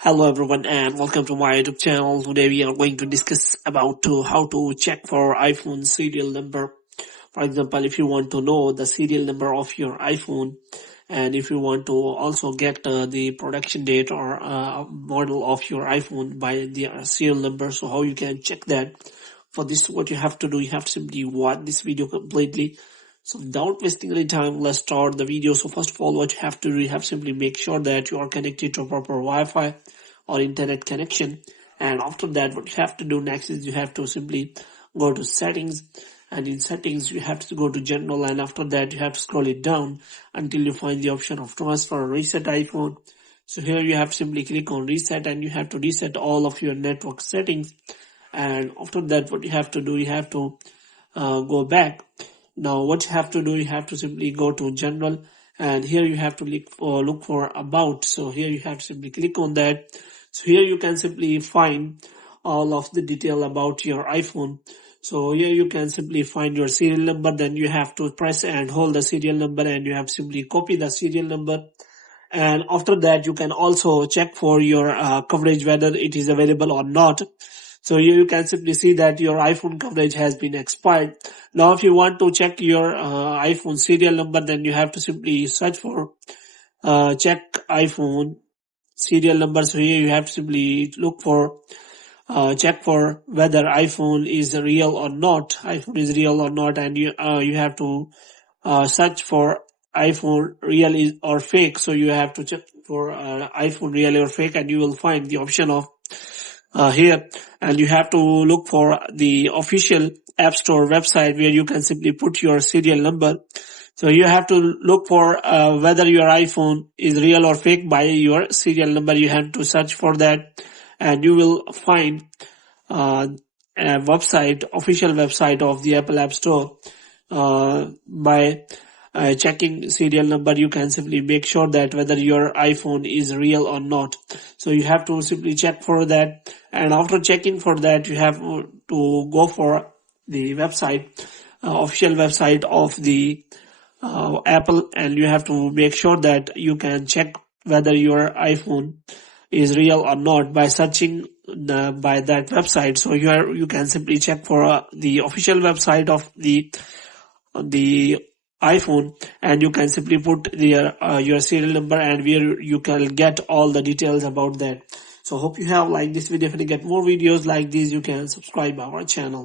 Hello everyone and welcome to my YouTube channel. Today we are going to discuss about how to check for iPhone serial number. For example, if you want to know the serial number of your iPhone and if you want to also get the production date or model of your iPhone by the serial number, so how you can check that. For this, what you have to do, you have to simply watch this video completely. So without wasting any time, let's start the video. So first of all, what you have to do, you have to simply make sure that you are connected to a proper Wi-Fi or internet connection. And after that, what you have to do next is you have to simply go to settings, and in settings you have to go to general, and after that you have to scroll it down until you find the option of transfer or reset iPhone. So here you have to simply click on reset, and you have to reset all of your network settings. And after that, what you have to do, you have to go back. Now what you have to do, you have to simply go to general, and here you have to look for about. So here you have to simply click on that. So here you can simply find all of the detail about your iPhone. So here you can simply find your serial number, then you have to press and hold the serial number, and you have to simply copy the serial number. And after that, you can also check for your coverage, whether it is available or not. So here you can simply see that your iPhone coverage has been expired. Now if you want to check your iPhone serial number, then you have to simply search for check iPhone serial number. So here you have to simply look for check for whether iPhone is real or not. iPhone is real or not, and you have to search for iPhone real is or fake. So you have to check for iPhone real or fake, and you will find the option of here, and you have to look for the official App Store website where you can simply put your serial number. So you have to look for whether your iPhone is real or fake by your serial number. You have to search for that, and you will find a website, official website of the Apple App Store. By checking serial number, you can simply make sure that whether your iPhone is real or not. So you have to simply check for that, and after checking for that, you have to go for the website, official website of the Apple, and you have to make sure that you can check whether your iPhone is real or not by searching by that website. So you can simply check for the official website of the iPhone, and you can simply put your serial number, and where you can get all the details about that. So hope you have liked this video. If you get more videos like these, you can subscribe our channel.